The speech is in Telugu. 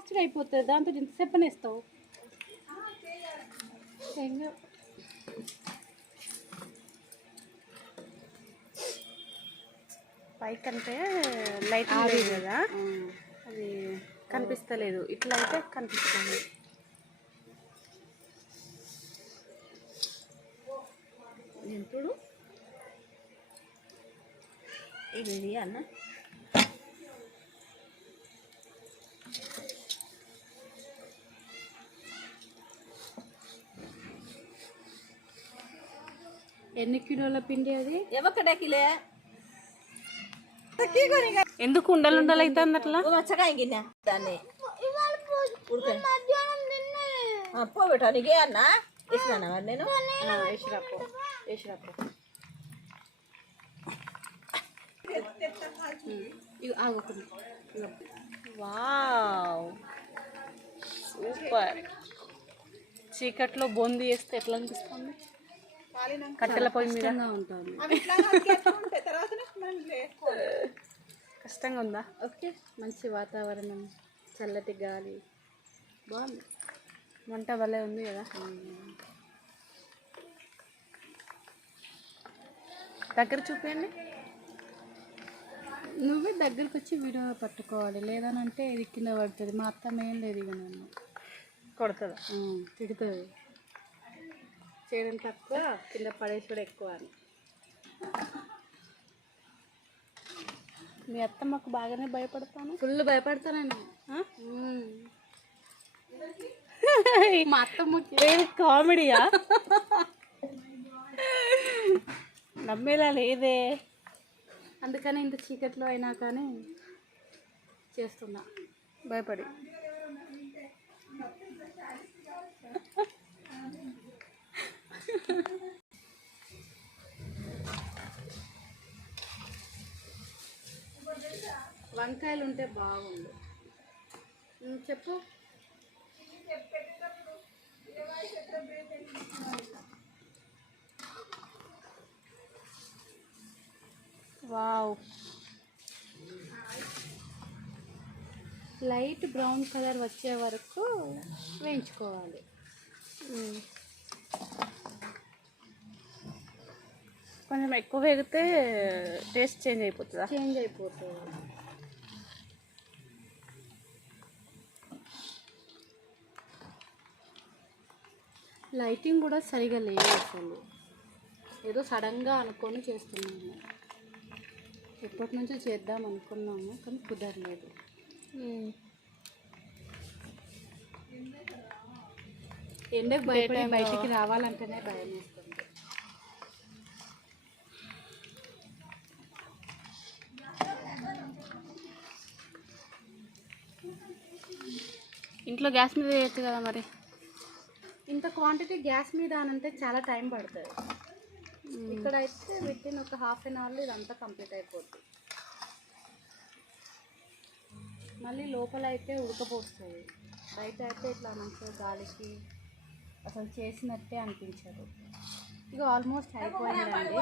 ఫాస్ట్గా అయిపోతుంది. దాంతో ఎంతసేపు అని వేస్తావు? పైకి అంటే లైట్ లేదు కదా, అది కనిపిస్తలేదు. ఇట్లా అయితే కనిపిస్తుంది. ఇప్పుడు ఇది అన్న ఎన్ని కిలోల పిండి అది? ఎవక్కడే కిలే ఎందుకు ఉండలు ఉండలు అవుతుంది అట్లా? దాన్ని పోబెట్టా నీకే అన్నా వేసినా మరి నేను వేసిరాపో ఆగుతుంది. Wow super. చీకట్లో బొంది వేస్తే ఎట్లా అనిపిస్తుంది? కట్టెల పొయ్యి మీద ఉంటుంది. కష్టంగా ఉందా? ఓకే, మంచి వాతావరణం, చల్లటి గాలి, బాగుంది. వంట భలే ఉంది కదా. దగ్గర చూపించండి. నువ్వే దగ్గరికి వచ్చి వీడియో పట్టుకోవాలి, లేదనంటే ఇది కింద పడుతుంది. మా అత్తమ్మ ఏం లేదు ఇక నన్ను కొడుతుంది, తిడుతుంది. చేయడం తక్కువ, కింద పడేసుడు ఎక్కువ అని. మీ అత్తమ్మకు బాగానే భయపడతాను. ఫుల్ భయపడతాను. మా అత్తమ్మకి కామెడీయా? నమ్మేలా లేదే. అందుకని ఇంత చీకట్లో అయినా కానీ చేస్తున్నా భయపడి. వంకాయలు ఉంటే బాగుండు. చెప్పు. వావ్, లైట్ బ్రౌన్ కలర్ వచ్చే వరకు వేయించుకోవాలి. కొంచెం ఎక్కువ వేగితే టేస్ట్ చేంజ్ అయిపోతుందా? చేంజ్ అయిపోతుంది. లైటింగ్ కూడా సరిగా లేదు అసలు. ఏదో సడన్గా అనుకొని చేస్తున్నాము. ఎప్పటి నుంచో చేద్దాం అనుకున్నాము కానీ కుదరలేదు. ఎండకు భయపడి బయటికి రావాలంటేనే భయం వేస్తుంది. ఇంట్లో గ్యాస్ మీద వేయచ్చు కదా మరి. ఇంత క్వాంటిటీ గ్యాస్ మీద అనంటే చాలా టైం పడుతుంది. ఇక్కడైతే వితిన్ ఒక హాఫ్ అన్ అవర్లో ఇదంతా కంప్లీట్ అయిపోతుంది. మళ్ళీ లోపల అయితే ఉడకపోస్తుంది, బయట అయితే ఇట్లా మంచిగా గాలికి అసలు చేసినట్టే అనిపించదు. ఇక ఆల్మోస్ట్ అయిపోయిందండి.